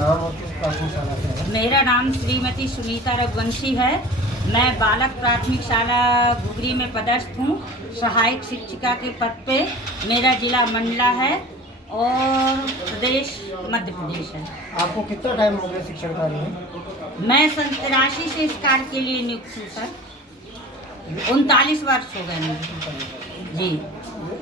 नाम और किस प्राथमिक शाला से है? मेरा नाम श्रीमती सुनीता रघुवंशी है। मैं बालक प्राथमिक शाला घुघरी में पदस्थ हूँ, सहायक शिक्षिका के पद पे। मेरा जिला मंडला है और प्रदेश मध्य प्रदेश है। आपको कितना टाइम हो गया शिक्षण कार्य में? मैं 83 से इस कार्य के लिए नियुक्त हूँ सर। 39 वर्ष हो गए मुझे जी।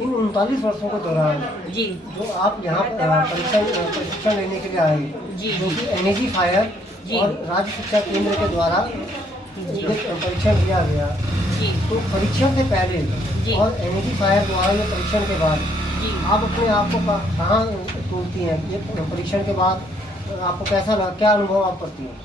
इन 39 वर्षों के दौरान जी जो आप यहाँ प्रशिक्षण लेने के लिए आए, जी जो कि एनएजी फायर जी और राज्य शिक्षा केंद्र के द्वारा जी परीक्षण दिया गया, जी तो परीक्षण से पहले जी और एनएजी फायर द्वारा ये परीक्षण के बाद जी आप अपने आप को कहाँ तोड़ती हैं? ये परीक्षण के बाद आपको कैसा लगा, क्या अनुभव आप करती हैं?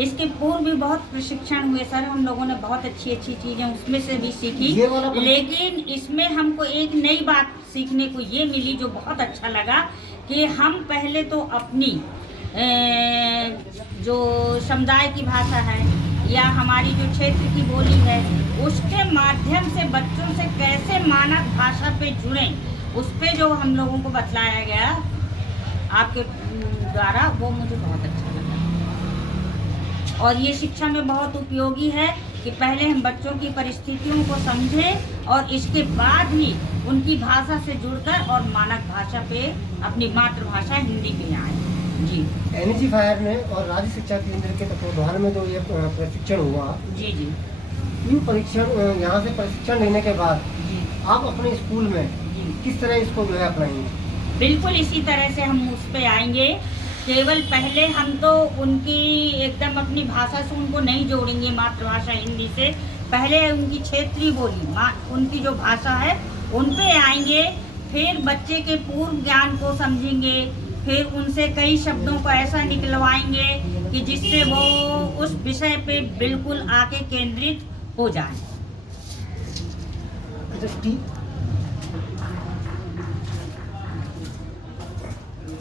इसके पूर्व भी बहुत प्रशिक्षण हुए सर, हम लोगों ने बहुत अच्छी अच्छी चीज़ें उसमें से भी सीखी। ये वाला लेकिन इसमें हमको एक नई बात सीखने को ये मिली जो बहुत अच्छा लगा कि हम पहले तो अपनी जो समुदाय की भाषा है या हमारी जो क्षेत्र की बोली है उसके माध्यम से बच्चों से कैसे मानक भाषा पे जुड़ें, उस पे जो हम लोगों को बतलाया गया आपके द्वारा, वो मुझे बहुत अच्छा लगा। और ये शिक्षा में बहुत उपयोगी है कि पहले हम बच्चों की परिस्थितियों को समझें और इसके बाद ही उनकी भाषा से जुड़कर और मानक भाषा पे अपनी मातृभाषा हिंदी पे आए। जी एनएजी फायर ने और राज्य शिक्षा केंद्र के तत्वाधान में जो ये प्रशिक्षण हुआ, जी जी इन परीक्षण यहाँ से प्रशिक्षण लेने के बाद जी आप अपने स्कूल में जी किस तरह इसको जो है अपनाएंगे? बिल्कुल इसी तरह से हम उस पे आएंगे। केवल पहले हम तो उनकी एकदम अपनी भाषा से उनको नहीं जोड़ेंगे, मातृभाषा हिंदी से। पहले उनकी क्षेत्रीय बोली उनकी जो भाषा है उन पे आएंगे, फिर बच्चे के पूर्व ज्ञान को समझेंगे, फिर उनसे कई शब्दों को ऐसा निकलवाएंगे कि जिससे वो उस विषय पे बिल्कुल आके केंद्रित हो जाए।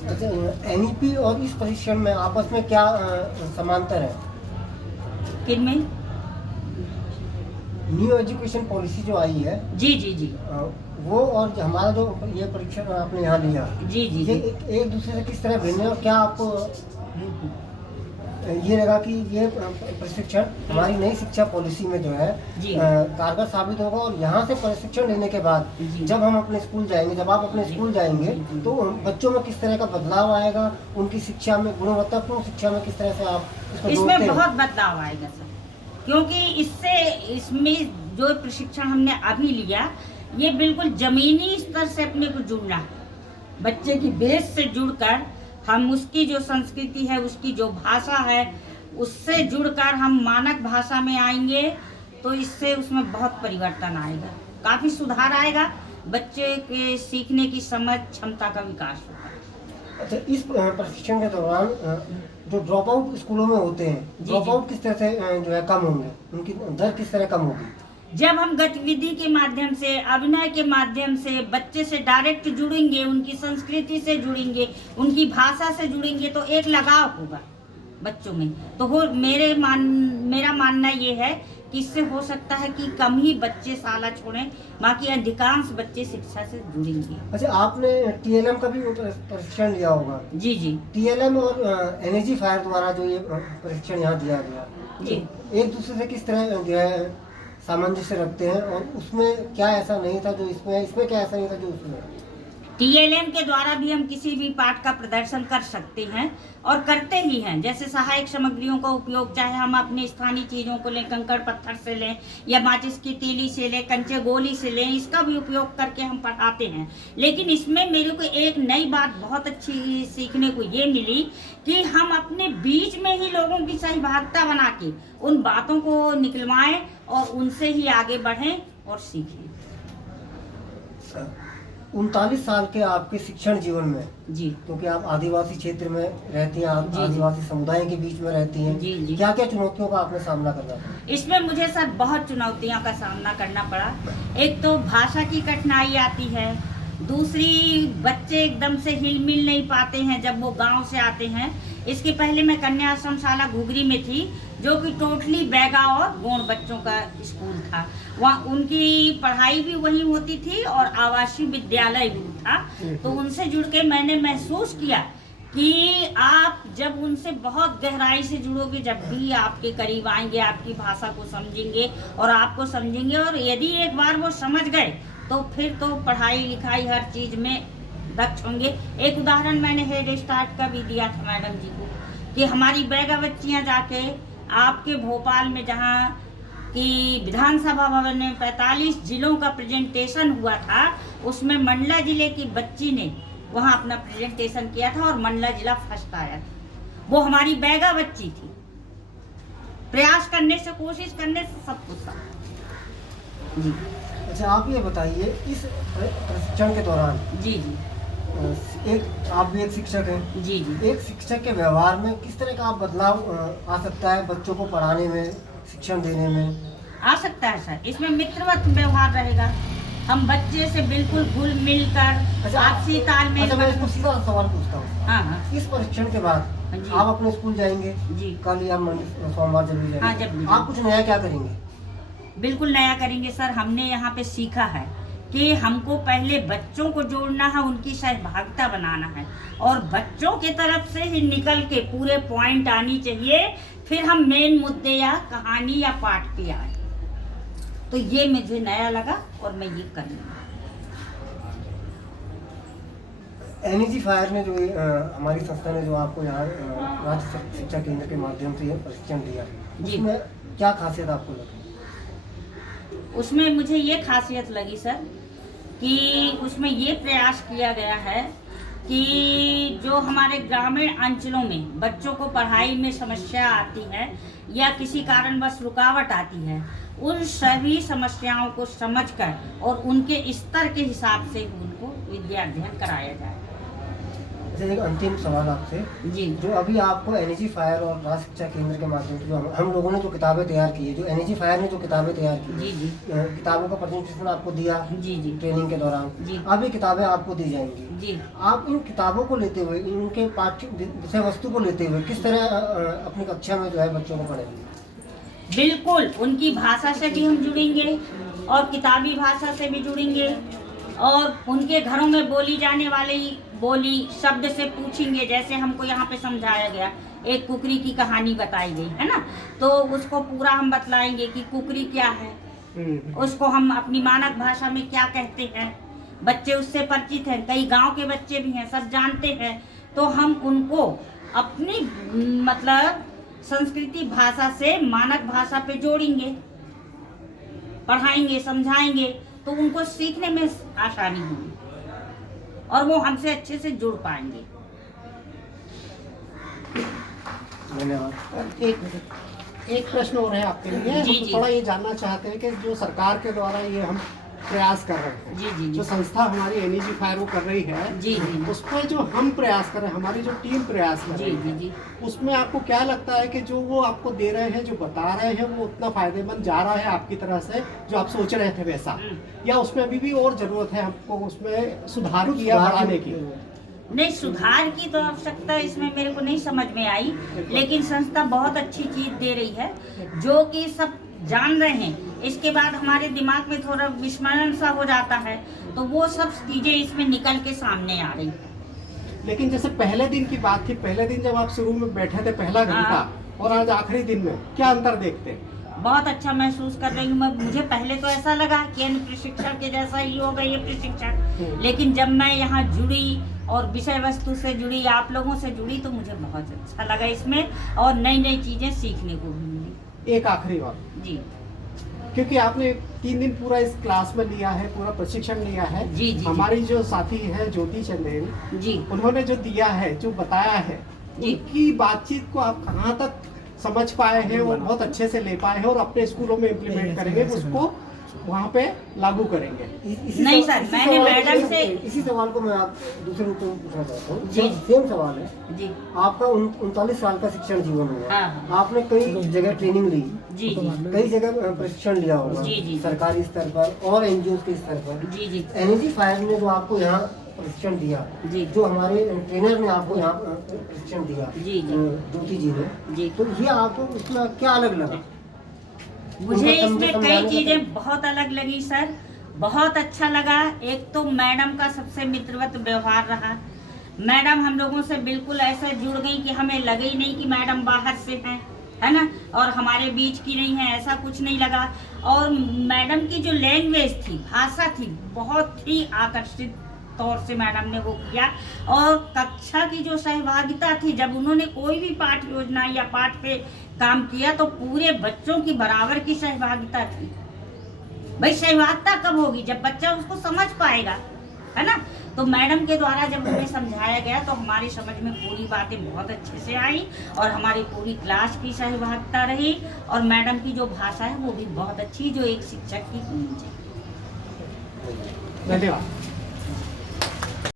अच्छा, एनईपी और इस प्रशिक्षण में आपस में क्या समांतर है? किनमें? न्यू एजुकेशन पॉलिसी जो आई है जी जी जी वो और हमारा जो ये परीक्षण आपने यहाँ लिया, जी जी ये जी एक दूसरे से किस तरह भिन्न है और क्या आपको ये लगा कि ये प्रशिक्षण हमारी नई शिक्षा पॉलिसी में जो है जी कारगर साबित होगा? और यहाँ से प्रशिक्षण लेने के बाद जी जब हम अपने स्कूल जाएंगे, जब आप अपने स्कूल जाएंगे तो बच्चों में किस तरह का बदलाव आएगा, उनकी शिक्षा में, गुणवत्तापूर्ण शिक्षा में किस तरह से आप इसको जोड़ते इसमें हैं? बहुत बदलाव आएगा सर, क्योंकि इसमें जो प्रशिक्षण हमने अभी लिया ये बिल्कुल जमीनी स्तर से अपने को जुड़ना है। बच्चे की बेस से जुड़कर हम उसकी जो संस्कृति है, उसकी जो भाषा है, उससे जुड़कर हम मानक भाषा में आएंगे तो इससे उसमें बहुत परिवर्तन आएगा, काफ़ी सुधार आएगा, बच्चे के सीखने की समझ क्षमता का विकास होगा। अच्छा, इस प्रशिक्षण के दौरान जो ड्रॉप आउट स्कूलों में होते हैं, ड्रॉप आउट किस तरह से जो है कम होंगे, उनकी दर किस तरह कम होगी? जब हम गतिविधि के माध्यम से, अभिनय के माध्यम से बच्चे से डायरेक्ट जुड़ेंगे, उनकी संस्कृति से जुड़ेंगे, उनकी भाषा से जुड़ेंगे तो एक लगाव होगा बच्चों में। तो मेरा मानना ये है कि इससे हो सकता है कि कम ही बच्चे शाला छोड़ें, बाकी अधिकांश बच्चे शिक्षा से जुड़ेंगे। अच्छा, आपने टीएलएम का भी प्रशिक्षण लिया होगा? जी जी टीएलएम और एनएजी फायर द्वारा जो ये प्रशिक्षण यहाँ दिया गया, जी एक दूसरे से किस तरह जो है सामंजस्य रखते हैं और उसमें क्या ऐसा नहीं था जो इसमें क्या ऐसा नहीं था जो उसमें? टीएलएम के द्वारा भी हम किसी भी पाठ का प्रदर्शन कर सकते हैं और करते ही हैं। जैसे सहायक सामग्रियों का उपयोग, चाहे हम अपने स्थानीय चीज़ों को लें, कंकड़ पत्थर से लें या माचिस की तीली से लें, कंचे गोली से लें, इसका भी उपयोग करके हम पढ़ाते हैं। लेकिन इसमें मेरे को एक नई बात बहुत अच्छी सीखने को ये मिली कि हम अपने बीच में ही लोगों की सहभागिता बना के उन बातों को निकलवाएं और उनसे ही आगे बढ़ें और सीखें। 39 साल के आपके शिक्षण जीवन में, जी क्योंकि आप आदिवासी क्षेत्र में रहती हैं, आप जी, आदिवासी समुदाय के बीच में रहती हैं, जी, जी। क्या क्या चुनौतियों का आपने सामना करना पड़ा? इसमें मुझे सर बहुत चुनौतियों का सामना करना पड़ा। एक तो भाषा की कठिनाई आती है, दूसरी बच्चे एकदम से हिल मिल नहीं पाते हैं जब वो गांव से आते हैं। इसके पहले मैं कन्या आश्रम शाला घुघरी में थी, जो कि टोटली बैगा और गोंड बच्चों का स्कूल था। वहाँ उनकी पढ़ाई भी वहीं होती थी और आवासीय विद्यालय भी था। तो उनसे जुड़ के मैंने महसूस किया कि आप जब उनसे बहुत गहराई से जुड़ोगे, जब भी आपके करीब आएंगे, आपकी भाषा को समझेंगे और आपको समझेंगे, और यदि एक बार वो समझ गए तो फिर तो पढ़ाई लिखाई हर चीज़ में दक्ष होंगे। एक उदाहरण मैंने हेड स्टार्ट का भी दिया था मैडम जी को, कि हमारी बैगा बच्चियाँ जाके आपके भोपाल में, जहाँ कि विधानसभा भवन में 45 जिलों का प्रेजेंटेशन हुआ था, उसमें मंडला जिले की बच्ची ने वहाँ अपना प्रेजेंटेशन किया था और मंडला जिला फर्स्ट आया था। वो हमारी बैगा बच्ची थी। प्रयास करने से, कोशिश करने से सब कुछ था। जी। अच्छा, आप ये बताइए, इस प्रशिक्षण के दौरान जी जी आप भी एक शिक्षक हैं। जी जी एक शिक्षक के व्यवहार में किस तरह का बदलाव आ सकता है बच्चों को पढ़ाने में, शिक्षण देने में? आ सकता है सर। इसमें मित्रवत व्यवहार रहेगा। हम बच्चे से बिल्कुल घुल मिल कर आपसी तालमेल। अच्छा, मैं इसको सीधा सवाल पूछता हूँ। हाँ। इस प्रशिक्षण के बाद जी। आप अपने स्कूल जाएंगे जी। कल या सोमवार जब भी जाएंगे। हाँ, जब भी। आप कुछ नया क्या करेंगे? बिल्कुल नया करेंगे सर। हमने यहाँ पे सीखा है कि हमको पहले बच्चों को जोड़ना है, उनकी सहभागिता बनाना है, और बच्चों के तरफ से ही निकल के पूरे पॉइंट आनी चाहिए, फिर हम मेन मुद्दे या कहानी या पाठ पे आए। तो ये मुझे नया लगा और मैं ये कर लूँगा। एनईजी फायर ने जो हमारी संस्था ने जो आपको यहाँ राज्य शिक्षा केंद्र के माध्यम से ये प्रशिक्षण दिया, जी। उसमें क्या खासियत आपको लगी? उसमें मुझे ये खासियत लगी सर कि उसमें ये प्रयास किया गया है कि जो हमारे ग्रामीण अंचलों में बच्चों को पढ़ाई में समस्या आती है या किसी कारणवश रुकावट आती है, उन सभी समस्याओं को समझकर और उनके स्तर के हिसाब से उनको विद्या अध्ययन कराया जाए। अच्छा, एक अंतिम सवाल आपसे। जी। जो अभी आपको एनईजी फायर और राज्य शिक्षा केंद्र के माध्यम से जो हम लोगों ने जो किताबें तैयार की है, जो एनईजी फायर ने जो किताबें तैयार की, जी जी किताबों का प्रेजेंटेशन आपको दिया जी जी ट्रेनिंग के दौरान, जी। अब ये किताबें आपको दी जाएंगी। जी। आप इन किताबों को लेते हुए, इनके पाठ्य विषय वस्तु को लेते हुए किस तरह अपनी कक्षा में जो है बच्चों को पढ़ेंगे? बिल्कुल उनकी भाषा से भी हम जुड़ेंगे और किताबी भाषा से भी जुड़ेंगे, और उनके घरों में बोली जाने वाली बोली शब्द से पूछेंगे। जैसे हमको यहाँ पे समझाया गया, एक कुकरी की कहानी बताई गई है ना, तो उसको पूरा हम बतलाएंगे कि कुकरी क्या है, उसको हम अपनी मानक भाषा में क्या कहते हैं। बच्चे उससे परिचित हैं, कई गांव के बच्चे भी हैं, सब जानते हैं। तो हम उनको अपनी मतलब संस्कृति भाषा से मानक भाषा पे जोड़ेंगे, पढ़ाएंगे, समझाएंगे, तो उनको सीखने में आसानी होगी और वो हमसे अच्छे से जुड़ पाएंगे। धन्यवाद। एक प्रश्न और है आपके लिए। जी, हम जी। थोड़ा ये जानना चाहते हैं कि जो सरकार के द्वारा ये हम प्रयास कर रहे हैं, जी जी जो संस्था हमारी एनईजी फायर वो कर रही है, जी जी उस पर जो हम प्रयास कर रहे हैं, हमारी जो टीम प्रयास कर जी रही जी है, जी उसमें आपको क्या लगता है कि जो वो आपको दे रहे हैं, जो बता रहे हैं, वो उतना फायदेमंद जा रहा है आपकी तरह से जो आप सोच रहे थे वैसा, या उसमें अभी भी और जरूरत है हमको उसमें सुधार की या बढ़ाने की? नहीं, सुधार की तो आवश्यकता इसमें मेरे को नहीं समझ में आई, लेकिन संस्था बहुत अच्छी चीज दे रही है जो कि सब जान रहे हैं। इसके बाद हमारे दिमाग में थोड़ा विस्मरण सा हो जाता है, तो वो सब चीजें इसमें निकल के सामने आ रही। लेकिन जैसे पहले दिन की बात थी, पहले दिन जब आप शुरू में बैठे थे पहला घंटा, और आज आखिरी दिन में क्या अंतर देखते हैं? बहुत अच्छा महसूस कर रही हूँ मैं। मुझे पहले तो ऐसा लगा कि अन्य प्रशिक्षण के जैसा ही होगा ये प्रशिक्षण, लेकिन जब मैं यहाँ जुड़ी और विषय वस्तु से जुड़ी, आप लोगों से जुड़ी, तो मुझे बहुत अच्छा लगा इसमें, और नई नई चीजें सीखने को भी मिली। एक आखिरी बात, जी, क्योंकि आपने 3 दिन पूरा इस क्लास में लिया है, पूरा प्रशिक्षण लिया है। जी, जी, हमारी जो साथी है ज्योति चंदेल, जी, उन्होंने जो दिया है, जो बताया है, जी। उनकी बातचीत को आप कहाँ तक समझ पाए हैं और बहुत अच्छे से ले पाए हैं और अपने स्कूलों में इम्प्लीमेंट करेंगे, उसको वहाँ पे लागू करेंगे? नहीं सर, मैंने मैडम से इसी सवाल को मैं आप दूसरे रूप में पूछना चाहता हूँ। जी। सेम सवाल है। जी आपका 39 साल का शिक्षण जीवन हुआ, हाँ। आपने कई जगह ट्रेनिंग ली, जी जी कई जगह प्रशिक्षण लिया होगा, जी, जी। सरकारी स्तर पर और एनजीओ के स्तर पर। जी जी एनईजी फायर ने जो आपको यहाँ प्रशिक्षण दिया, जी। जो हमारे ट्रेनर ने आपको यहाँ प्रशिक्षण दिया, जी, जी। ज्योति जी ने, जी। तो ये आपको उसमें क्या अलग लगा? मुझे उनको इसमें समझाने कई का चीजें बहुत अलग लगी सर। बहुत अच्छा लगा। एक तो मैडम का सबसे मित्रवत व्यवहार रहा। मैडम हम लोगों से बिल्कुल ऐसा जुड़ गई कि हमें लगे ही नहीं कि मैडम बाहर से हैं, है ना, और हमारे बीच की नहीं है, ऐसा कुछ नहीं लगा। और मैडम की जो लैंग्वेज थी, भाषा थी, बहुत ही आकर्षित तौर से मैडम ने वो किया। और कक्षा की जो सहभागिता थी, जब उन्होंने कोई भी पाठ योजना या पाठ पे काम किया तो पूरे बच्चों की बराबर की सहभागिता थी। भाई सहभागिता कब होगी? जब बच्चा उसको समझ पाएगा, है ना। तो मैडम के द्वारा जब हमें समझाया गया तो हमारी समझ में पूरी बातें बहुत अच्छे से आई और हमारी पूरी क्लास की सहभागिता रही। और मैडम की जो भाषा है वो भी बहुत अच्छी, जो एक शिक्षक की होनी चाहिए। धन्यवाद।